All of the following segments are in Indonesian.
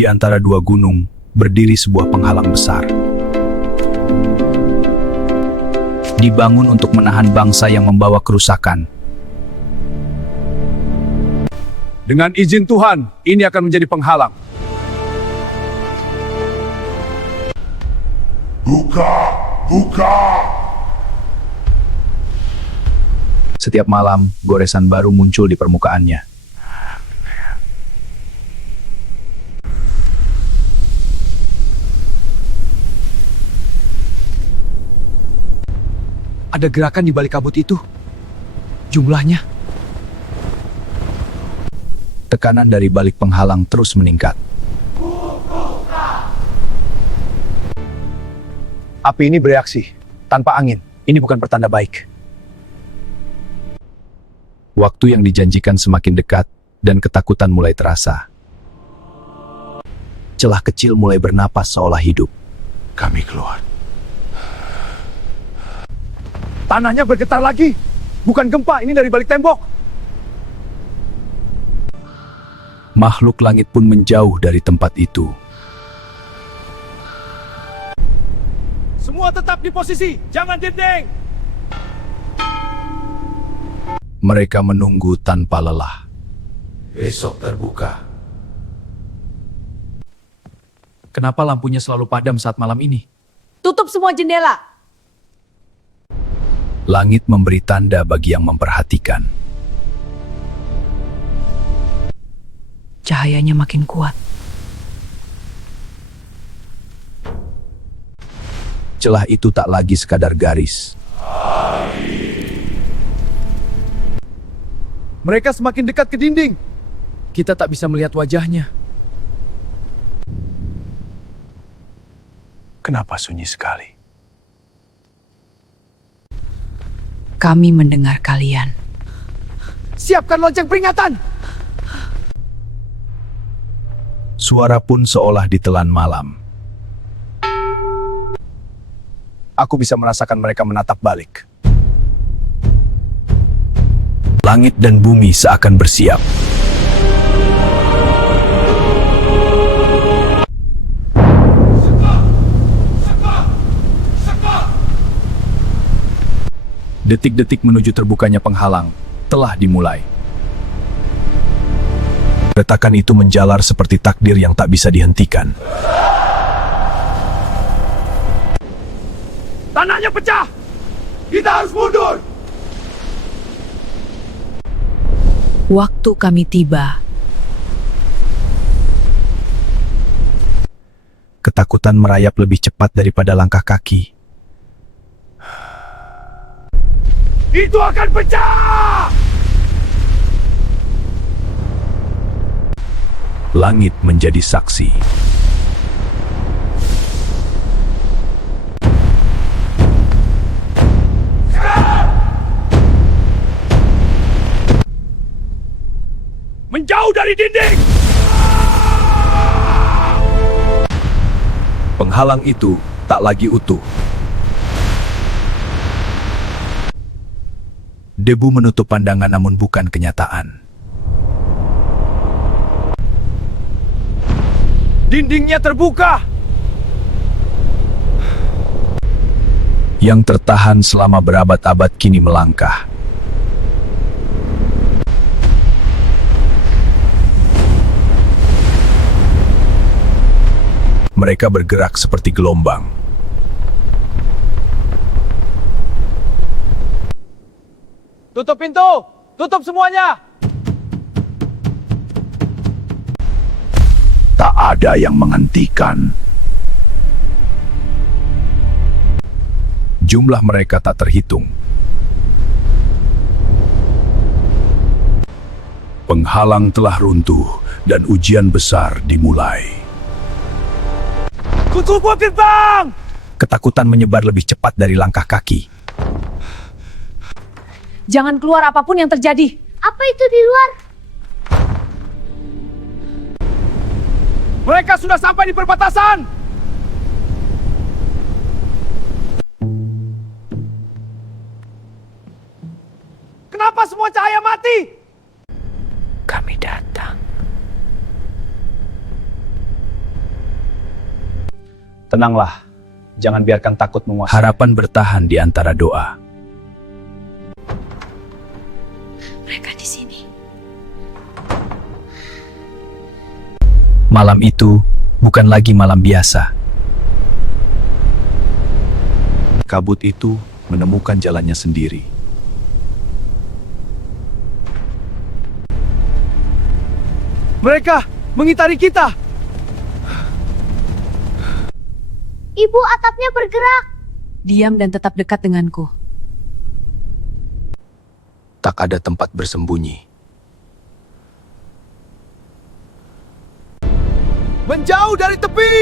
Di antara dua gunung, berdiri sebuah penghalang besar. Dibangun untuk menahan bangsa yang membawa kerusakan. Dengan izin Tuhan, ini akan menjadi penghalang. Buka! Buka! Setiap malam, goresan baru muncul di permukaannya. Ada gerakan di balik kabut itu. Jumlahnya. Tekanan dari balik penghalang terus meningkat. Api ini bereaksi tanpa angin. Ini bukan pertanda baik. Waktu yang dijanjikan semakin dekat, dan ketakutan mulai terasa. Celah kecil mulai bernapas seolah hidup. Kami keluar. Tanahnya bergetar lagi. Bukan gempa, ini dari balik tembok. Makhluk langit pun menjauh dari tempat itu. Semua tetap di posisi, jangan dinding. Mereka menunggu tanpa lelah. Besok terbuka. Kenapa lampunya selalu padam saat malam ini? Tutup semua jendela. Langit memberi tanda bagi yang memperhatikan. Cahayanya makin kuat. Celah itu tak lagi sekadar garis. Mereka semakin dekat ke dinding. Kita tak bisa melihat wajahnya. Kenapa sunyi sekali? Kami mendengar kalian. Siapkan lonceng peringatan. Suara pun seolah ditelan malam. Aku bisa merasakan mereka menatap balik. Langit dan bumi seakan bersiap. Detik-detik menuju terbukanya penghalang telah dimulai. Retakan itu menjalar seperti takdir yang tak bisa dihentikan. Tanahnya pecah. Kita harus mundur. Waktu kami tiba. Ketakutan merayap lebih cepat daripada langkah kaki. Itu akan pecah. Langit menjadi saksi. Menjauh dari dinding. Penghalang itu tak lagi utuh. Debu menutup pandangan namun bukan kenyataan. Dindingnya terbuka. Yang tertahan selama berabad-abad kini melangkah. Mereka bergerak seperti gelombang. Tutup pintu. Tutup semuanya. Tak ada yang menghentikan. Jumlah mereka tak terhitung. Penghalang telah runtuh dan ujian besar dimulai. Tutup gerbang. Ketakutan menyebar lebih cepat dari langkah kaki. Jangan keluar apapun yang terjadi. Apa itu di luar? Mereka sudah sampai di perbatasan. Kenapa semua cahaya mati? Kami datang. Tenanglah, jangan biarkan takut menguasai. Harapan bertahan di antara doa. Mereka di sini. Malam itu bukan lagi malam biasa. Kabut itu menemukan jalannya sendiri. Mereka mengitari kita. Ibu, atapnya bergerak. Diam dan tetap dekat denganku. Tak ada tempat bersembunyi. Menjauh dari tepi.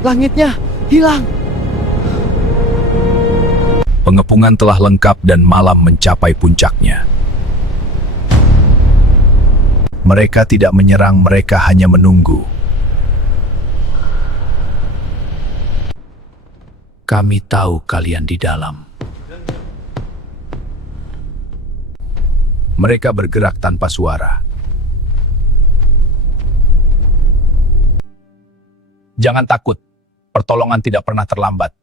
Langitnya hilang. Pengepungan telah lengkap dan malam mencapai puncaknya. Mereka tidak menyerang, mereka hanya menunggu. Kami tahu kalian di dalam. Mereka bergerak tanpa suara. Jangan takut, pertolongan tidak pernah terlambat.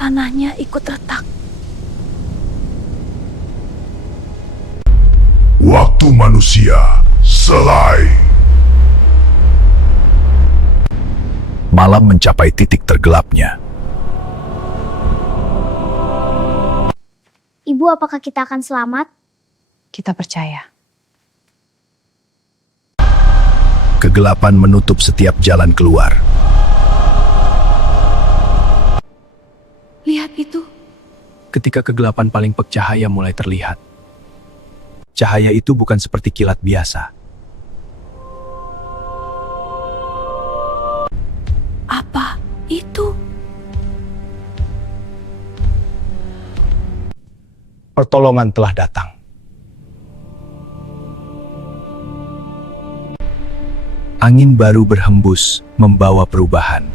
Tanahnya ikut retak. Waktu manusia selai. Malam mencapai titik tergelapnya. Ibu, apakah kita akan selamat? Kita percaya. Kegelapan menutup setiap jalan keluar. Lihat itu. Ketika kegelapan paling pek, cahaya mulai terlihat. Cahaya itu bukan seperti kilat biasa. Apa itu? Pertolongan telah datang. Angin baru berhembus, membawa perubahan.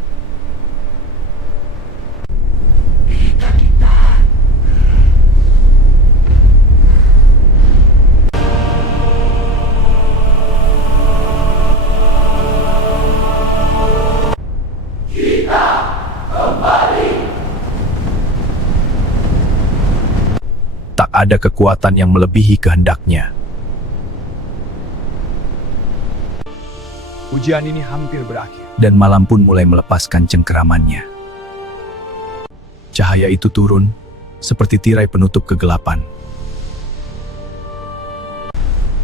Tak ada kekuatan yang melebihi kehendaknya. Ujian ini hampir berakhir. Dan malam pun mulai melepaskan cengkeramannya. Cahaya itu turun, seperti tirai penutup kegelapan.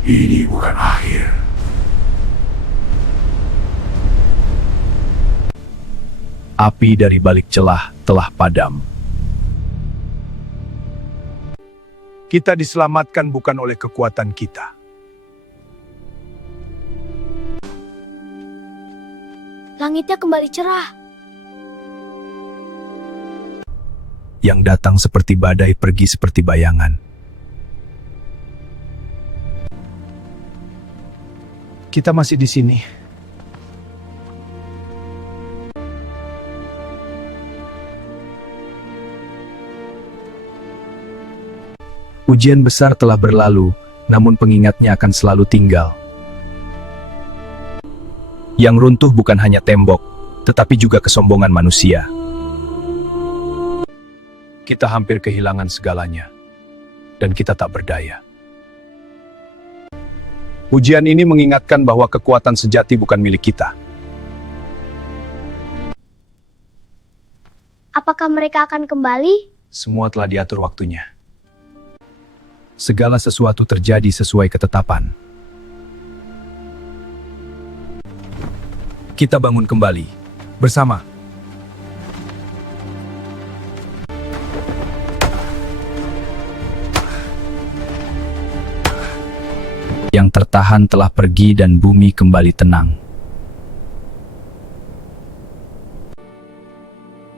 Ini bukan akhir. Api dari balik celah telah padam. Kita diselamatkan bukan oleh kekuatan kita. Langitnya kembali cerah. Yang datang seperti badai, pergi seperti bayangan. Kita masih di sini. Ujian besar telah berlalu, namun pengingatnya akan selalu tinggal. Yang runtuh bukan hanya tembok, tetapi juga kesombongan manusia. Kita hampir kehilangan segalanya, dan kita tak berdaya. Ujian ini mengingatkan bahwa kekuatan sejati bukan milik kita. Apakah mereka akan kembali? Semua telah diatur waktunya. Segala sesuatu terjadi sesuai ketetapan. Kita bangun kembali, bersama. Yang tertahan telah pergi dan bumi kembali tenang.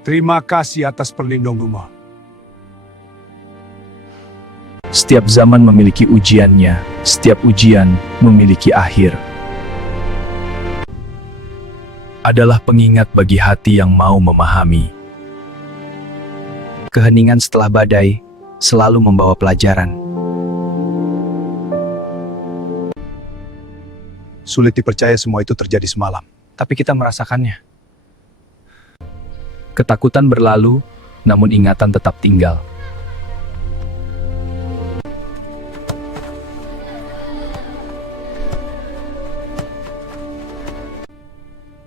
Terima kasih atas perlindunganmu. Setiap zaman memiliki ujiannya, setiap ujian memiliki akhir. Adalah pengingat bagi hati yang mau memahami. Keheningan setelah badai selalu membawa pelajaran. Sulit dipercaya semua itu terjadi semalam. Tapi kita merasakannya. Ketakutan berlalu, namun ingatan tetap tinggal.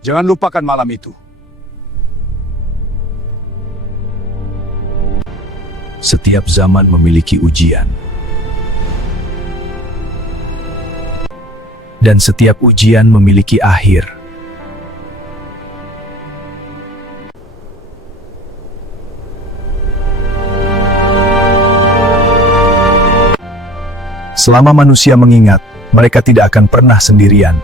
Jangan lupakan malam itu. Setiap zaman memiliki ujian. Dan setiap ujian memiliki akhir. Selama manusia mengingat, mereka tidak akan pernah sendirian.